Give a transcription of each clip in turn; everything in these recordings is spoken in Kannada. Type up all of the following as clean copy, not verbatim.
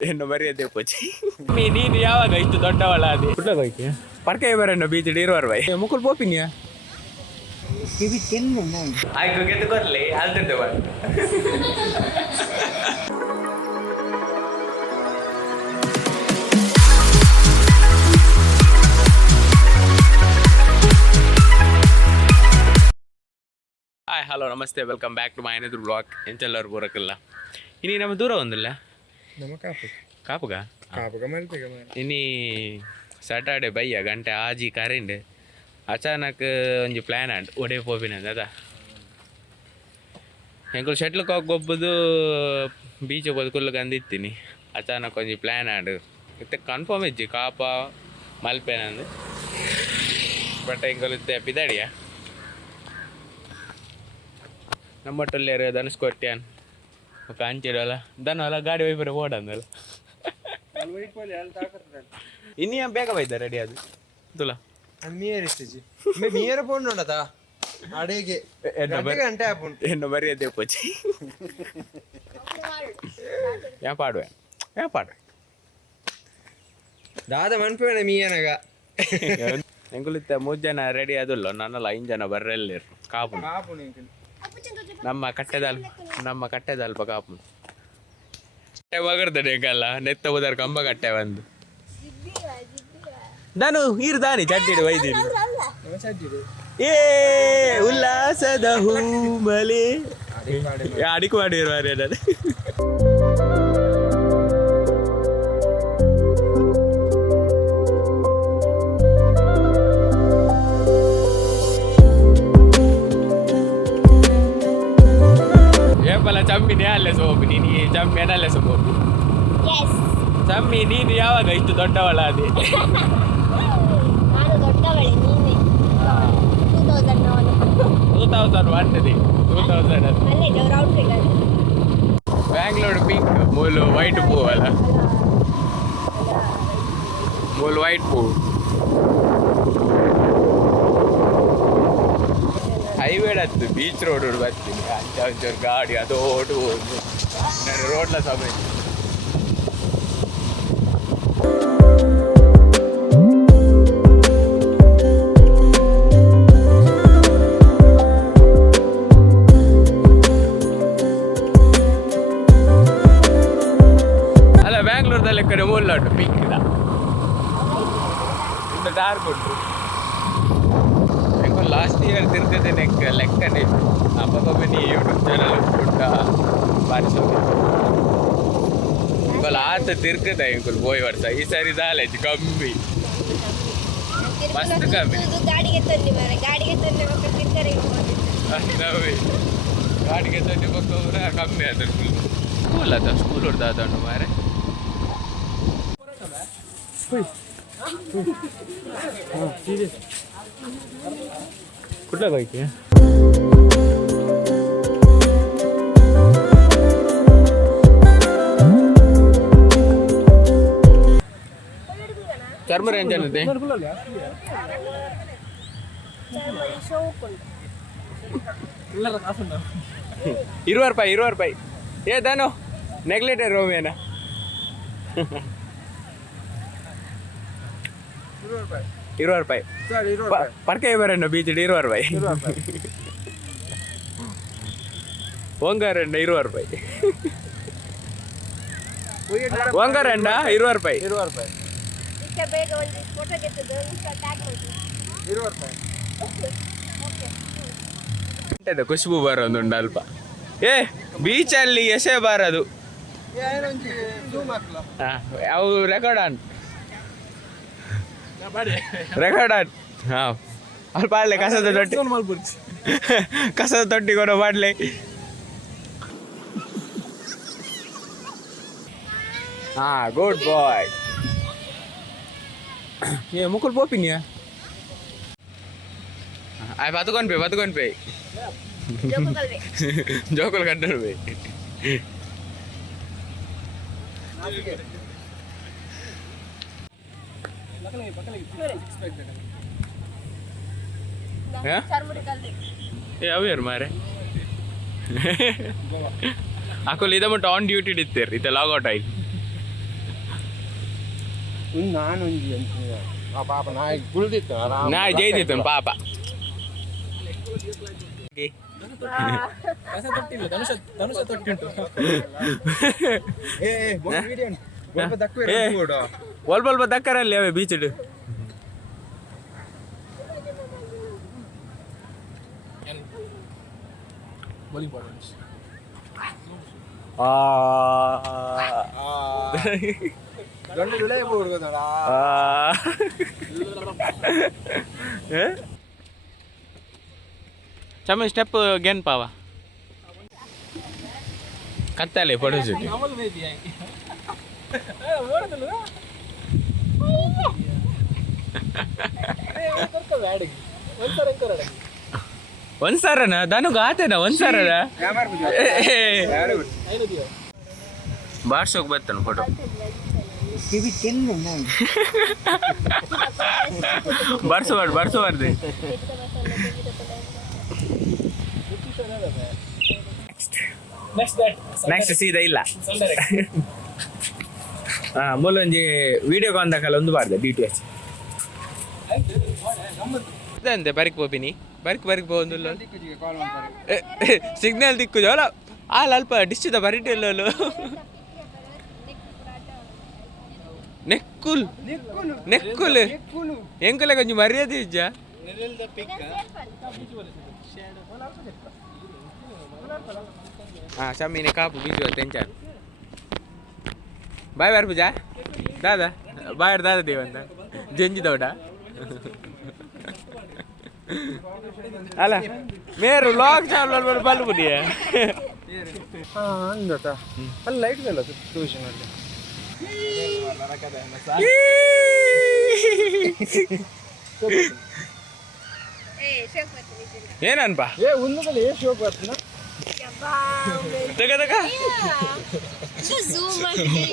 Yenna Maryaadi Detther. ನೀನು ಯಾವಾಗ ಇಷ್ಟು ದೊಡ್ಡವಳ ಅದೇ ಪುಟ್ಟಗೋಯ್ಕೆ ಪರ್ಕೆ ಬರಣ್ಣ ಬೀಚ್ ಇರುವರ್ ಬೈ ಮುಕುಲ್ ಪೋಪಿನ್ಯಾ ಆಯ್ತು ಗೆದ್ದು ಕೊರ್ಲಿ ಅಲ್ತಿದ್ದೆ ಬಾ ಹಾಯ್ ಹಲೋ ನಮಸ್ತೆ welcome back to my another blog ಎಂತೆಲ್ಲರೂ ಬರೋಕ್ಕಿಲ್ಲ ಇನ್ನು ನಮ್ಮ ದೂರ ಒಂದಿಲ್ಲ ನಮ್ಮ ಕಾಪುಗ ಇನ್ನಿ ಸ್ಯಾಟರ್ಡೆ ಬಯ್ಯ ಗಂಟೆ ಆಜಿ ಕರೆಂಡ್ ಅಚಾನಕ್ ಒಂಜಿ ಪ್ಲ್ಯಾನ್ ಆಂಡ್ ಒಡೆ ಪೋಪಿನಂದ ಅದ ಹೆಂಗೆ ಶಟ್ಲ್ಗೆ ಹೋಗ್ಬೋದು ಬೀಚ್ ಹೋಗೋದು ಕುಲ್ಲಗೆ ಅಂದಿತ್ತೀನಿ ಅಚಾನಕ್ ಒಂಜಿ ಪ್ಲ್ಯಾನ್ ಆಂಡ್ ಇತ್ತೆ ಕನ್ಫರ್ಮ್ ಇಜ್ಜಿ ಕಾಪ ಮಲ್ಪೆನಂದು ಬಟ್ ಹಿಂಗಲಿತ್ತೆ ಪಿದಾಡಿಯ ನಮ್ಮಟ್ಟಲ್ಲಿ ಧನುಷ್ಕೊಟ್ಟ್ಯಾನ್ ఒక అంచెడల దాని అలా గాడి వైపు పోవడందల ఇన్ని ಬೇಗ ಬೈದ ರೆಡಿ ಅದು ತುಲ ಮೀರ ಪೋಂಡದ ಅಡೆಗೆ ಗಂಟೆ ಎನ್ನ ಮರ್ಯಾದೆ ಪೋಚಿ ಯಾ ಪಾಡುವೆ ದಾದ ಮನ್ಪೇಣ ಮೀಯನಗ ಎಂಗುಲಿತ್ತ 3 ಜನ ರೆಡಿ ಆದಲ್ಲ ನನ್ನಲ್ಲ 5 ಜನ ಬರ್ರೆಲ್ಲಿರು ಕಾಪು ನಮ್ಮ ಕಟ್ಟೆದ ಅಲ್ಪ ಕಾಪು ಮಗರ್ತದೆ ಕಲ್ಲ ನೆತ್ತ ಹೋದಾರ ಕಂಬ ಕಟ್ಟೆ ಒಂದು ನಾನು ಈರ್ದಾನಿ ಚಡ್ಡಿಡು ಒಯ್ದೀನಿ ಏ ಉಲ್ಲಾಸದ ಹೂಮಲೆ ಅಡಿಕೆ ಮಾಡಿರುವಾರೆ ನಾನು ಚಮ್ಮಿ ಅಲ್ಲೇ ಸೋಪು ನೀನು ಚಮ್ಮಿ ಅಲ್ಲೇ ಸೋಪು ಚಮ್ಮಿ ನೀನು ಯಾವಾಗ ಇಷ್ಟು ದೊಡ್ಡವಳ ಅದೇ ಬ್ಯಾಂಗ್ಳೂರ್ ಪಿಂಕ್ ಮೂಲು ವೈಟ್ ಪೂ ಅಲ್ಲ ಮೂಲು ವೈಟ್ ಪೂ ಹೈವೇಡ್ ಹತ್ತು ಬೀಚ್ ರೋಡ್ ಬರ್ತೀನಿ ಅಂಚೂರು ಗಾಡಿ ಅದು ಓಟು ನಾನು ರೋಡ್ಲ ಸಮೇತ ಅಲ್ಲ ಬ್ಯಾಂಗ್ಳೂರ್ದಲ್ಲಿ ಕಡೆ ಮೂಲಾಟು ಪಿಂಕ್ ಇಲ್ಲ ಇಂದ ಡಾರ್ಕ್ ಉಂಟು ಲಾಸ್ಟ್ ಇಯರ್ ತಿರ್ತಿದ್ದೆ ಲೆಕ್ಕನೇ ಅಪ್ಪಗೊಮ್ಮೆ ನೀ ಯೂಟ್ಯೂಬ್ ಚಾನಲ್ ಪುಟ್ಟ ಬಾರಿಸೋದು ಇಂಕೊಲ್ ಆತ ತಿರ್ಕದ ಇಂಕೊಲ್ ಹೋಯ್ ವರ್ಷ ಈ ಸಾರಿ ದಾಲೇಜ್ ಕಮ್ಮಿ ಮಸ್ತ್ ಕಮ್ಮಿ ಗಾಡಿಗೆ ತಂದಿ ಬಕ್ಕವ್ರ ಕಮ್ಮಿ ಅದ ಸ್ಕೂಲ್ ಅದ ಸ್ಕೂಲ್ ಹೊಡ್ದಾದಣ್ಣು ಮಾರೆ कुठला बाईक आहे ಚರ್ಮ ರೇಂಜ್ ಅನ್ನತ್ತೆ 20 ರೂಪಾಯಿ ಏ ದಾನು ನೆಗ್ಲೆಟರ್ ರೋಮೇನ 20 ರೂಪಾಯಿ ಪರ್ಕೆ ಬರಣ್ಣ ಬೀಚ್ 20 ರೂಪಾಯಿ ಓಂಗಾರಣ್ಣ 20 ರೂಪಾಯಿ ಓಂಗಾರಣ್ಣ 20 ರೂಪಾಯಿ ಖುಷ್ಬು ಬರೋದುಂಡು ಅಲ್ಪ ಏ ಬೀಚಲ್ಲಿ ಎಸೆ ಬಾರದು ಅವು ರೆಕಾರ್ಡ್ ಹಾಂ ಅಲ್ಲಿ ಪಾಡ್ಲೆ ಕಸದ ತೊಟ್ಟಿ ಕೊಡೋ ಪಾಡ್ಲೆ ಹಾ ಗುಡ್ ಬಾಯ್ ಏ ಮುಕುಲ್ ಪೋಪಿನ್ಯಾ ಆಯ್ ಬತ್ಕೊಂಡ್ ಪೇ ಜೋಕಲ್ ಕಟ್ಟರು ಪೇ ಯಾವ್ಯಾರು ಮಾರೆ ಅಕೋಲ್ ಇದ ಮಟ್ಟ ಆನ್ ಡ್ಯೂಟಿ ಇತ್ತೇರಿ ಇತ್ತ ಲಾಗ್ ಔಟ್ ಆಯ್ತು ನಾನು ಒಂಜಿ ಅಂಚಿನ ಆ ಪಾಪ ನಾಯಿ ಕುಳ್ದಿತ್ತು ನಾಯಿ ಜೈದಿತ್ತು ಪಾಪ. ಒಲ್ಪ ದಕ್ಕರಲ್ಲಿ ಅವೇ ಬೀಚ್ ಚಮ್ಮ ಸ್ಟೆಪ್ ಗೆನ್ ಪಾವ ಕತ್ತಲೆ ಪಡೋದು ಒಂದ್ಸಾರನ ದನಗ ಆತೇನ ಒಂದ್ಸಾರನ ಬಾರ್ಸೋಕ್ ಬರ್ತಾನ ಫೋಟೋ ಬರ್ಸಬಾರ್ದು ನೆಕ್ಸ್ಟ್ ಸೀದಾ ಇಲ್ಲ ಮೂಲೊಂಜಿ ವಿಡಿಯೋ ಕಾಂದಾಕಲ್ಲ ಒಂದು ಬಾರ್ದೆ DTH ಅಂತೆ ಬರಿಕ್ ಪೋಪಿನಿ ಬರಿಕ್ ಪೋಂದು ಸಿಗ್ನಲ್ ದಿಕ್ಕು ಜೋಲ ಅಲ್ಪ ಡಿಸ್ಟಿದ ಬರಿಟೆಲ್ಲೋಲು ನೆಕ್ಕುಲ್ ಎಂಕಲೆ ಕೊಂಚ ಮರ್ಯಾದೆ ಇಜ್ಜ ಚಮ್ಮೀನೆ ಕಾಪು ಬೀಜ ತೆಂಚಾನ್ ಬಾಯ್ ಬಾರ್ ಪೂಜಾ ದಾದಾ ಬಾಯರ್ ದಾದಾ ದೇವಂತ ಜಂಜಿ ದೌಡ ಅಲ್ಲ ಮೇರು ಲಾಕ್ ಚಾಲು ಬಲ್ಲು ಬುದಿಯ ಅಲ್ಲಿ ಲೈಟ್ ಇಲ್ಲ ಟ್ಯೂಷನ್ ಅಲ್ಲಿ ಏನನ್ಪ ಉನ್ನದಲ್ಲಿ ಶೋಕ್ ಬರ್ತೀನ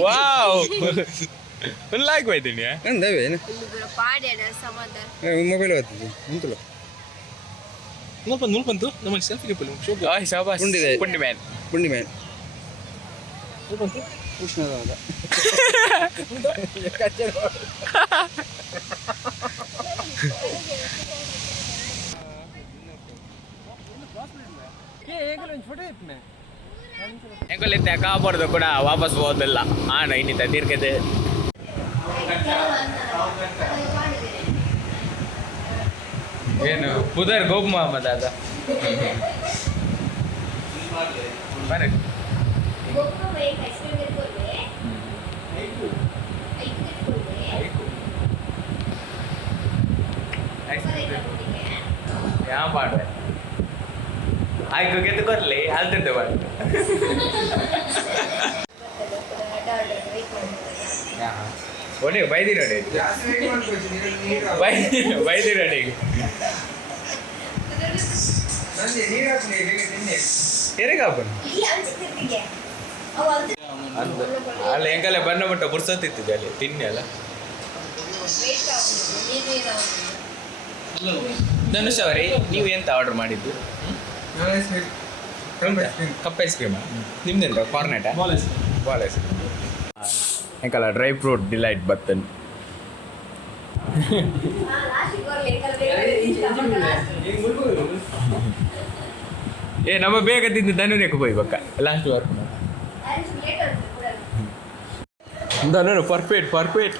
ವಾವ್ ಲೈಕ್ ಬೈತೀನಿ ಮೊಬೈಲ್ ಬರ್ತಿದ್ದೆ ನಿಂತಲ್ಲ ನೂಲ್ಪಂತು ನಮ್ಮ ಸೆಲ್ಫಿಗೆ ಪುಂಡಿ ಮ್ಯಾನ್ ಉಷ್ಣದ ಎಂಕಲ್ಲಿದ್ದ ಕಾಪಾಡ್ದು ಕೂಡ ವಾಪಸ್ ಹೋದಿಲ್ಲ ಇನ್ನಿತ ತೀರ್ಕದೆ ಏನು ಪುದರ್ ಗೋಪ್ ಮೊಹಮ್ಮದ್ ಅದ ಬನ್ನಿ ಯಾವ ಮಾಡ್ರೆ ಆಯ್ತು ಗೆದ್ದು ಕೊರ್ಲಿ ಅಲ್ತಿದ್ದೆ ಮಾಡಿ ಒಡಿ ಬೈದಿ ನೋಡಿ ಬೈದಿ ನೋಡಿ ಅಲ್ಲಿ ಹೆಂಗಲ್ಲ ಬಣ್ಣ ಬಿಟ್ಟ ಬುರ್ಸತ್ತಿತ್ತಿದೆ ಅಲ್ಲಿ ತಿನ್ನಿ ಅಲ್ಲ ಧನುಷ್ ಅವರೇ ನೀವು ಎಂತ ಆರ್ಡರ್ ಮಾಡಿದ್ದು ಕಪ್ ಐಸ್ ಕ್ರೀಮಾ ನಿಮ್ದೆಂತ ಕಾರ್ನೆಟ ಬಾಲ್ ಐಸ್ ಕ್ರೀಮ್ ಹೆಂಗಲ್ಲ ಡ್ರೈ ಫ್ರೂಟ್ ಡಿಲೈಟ್ ಬತ್ತನ್ ನಮ್ಮ ಬೇಗ ತಿಂದು ಧನುನೆಕ್ಕೆ ಹೋಯ್ ಬಕ್ಕ ಲಾಸ್ಟ್ ವರ್ಕ್ ಧನು ಪರ್ಫೆಕ್ಟ್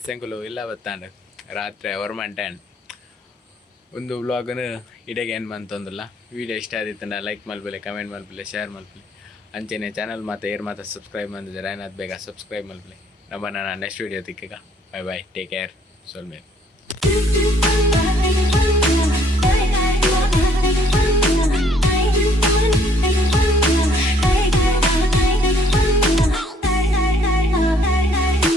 ಎಸ್ಸೆಂಕುಲು ಇಲ್ಲ ಬತ್ತಾಂಡು ರಾತ್ರಿ ಹೊರಮಂಟಾಂಡ್ ಒಂದು ವ್ಲಾಗನ್ನು ಇಡೆಗೆ ಏನು ಬಂತಂದಿಲ್ಲ ವಿಡಿಯೋ ಇಷ್ಟ ಆದಿತ್ತಂಡ ಲೈಕ್ ಮಲ್ಪಲೆ ಕಮೆಂಟ್ ಮಲ್ಪಲೆ ಶೇರ್ ಮಲ್ಪಲೆ ಅಂಚೆನೆ ಚಾನಲ್ ಮಾತ್ರ ಮಾತ್ರ ಸಬ್ಸ್ಕ್ರೈಬ್ ಮಾಡಿದ್ರೆ ಏನಾದ್ರು ಬೇಗ ಸಬ್ಸ್ಕ್ರೈಬ್ ಮಲ್ಪಲೆ ನಮ್ಮ ನಾನು ನೆಕ್ಸ್ಟ್ ವಿಡಿಯೋ ತಿಕ್ಕಗ ಬೈ ಟೇಕ್ ಕೇರ್ ಸೋಲ್ಮೇಲೆ